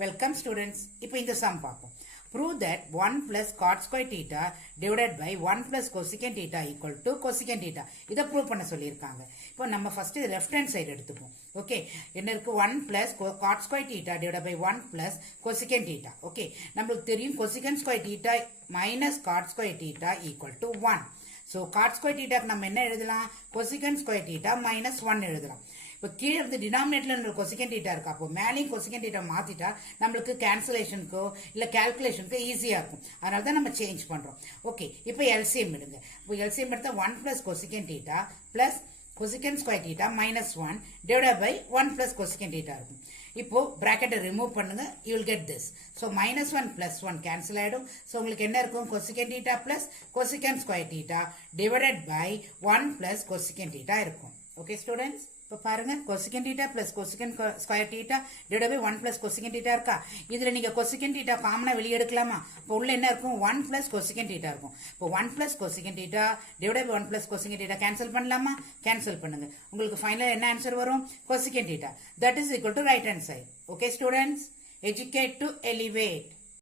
Welcome students. இப்போ இந்த sum பார்ப்போம். Prove that 1 plus cot square theta divided by 1 plus cosecant theta equal to cosecant theta. இதை prove பண்ண சொல்லியிருக்காங்க. இப்போ நம்ம first left hand side எடுத்துப்போம். Okay. என்ன இருக்கு 1 plus cot square theta divided by 1 plus cosecant theta. Okay. நம்மளுக்கு தெரியும் cosecant square theta minus cot square theta equal to 1. So cot square theta நம்ம என்ன எழுதலாம்? cosecant square theta minus 1 எழுதலாம். இப்போ கீழே இருந்து டினாமினேட்டர்ல கொசிகன் டீட்டா இருக்கா, அப்போ மேலேயும் கொசிகன் டீட்டா மாத்திட்டா நம்மளுக்கு கேன்சலேஷனுக்கோ இல்லை கால்குலேஷனுக்கோ ஈஸியாக இருக்கும். அதனால தான் நம்ம சேஞ்ச் பண்ணுறோம். ஓகே, இப்போ எல்சிஎம் எடுங்க. இப்போ எல்சிஎம் எடுத்தா 1 plus cosecant theta plus cosecant square theta minus 1 divide by 1 plus cosecant theta இருக்கும். இப்போ பிராக்கெட்டை ரிமூவ் பண்ணுங்க, you will get this. So minus 1 plus 1 cancel ஆகிடும். ஸோ உங்களுக்கு என்ன இருக்கும்? Cosecant theta plus cosecant square theta divided by 1 plus cosecant theta இருக்கும். Okay students, இப்போ பாருங்க cosecant theta plus cosecant square theta divide by 1 plus cosecant theta இருக்கா. இதுல நீங்க கொசிகன் டீட்டா காமனா வெளியே எடுக்கலாமா? இப்போ உள்ள என்ன இருக்கும்? 1 plus கொசிகன் டீட்டா இருக்கும். இப்போ 1 plus cosecant theta divide by 1 plus cosecant theta cancel பண்ணலாமா? கேன்சல் பண்ணுங்க. உங்களுக்கு ஃபைனலா என்ன ஆன்சர் வரும்? Cosecant theta. That is equal to right hand side. Okay students, educate to elevate.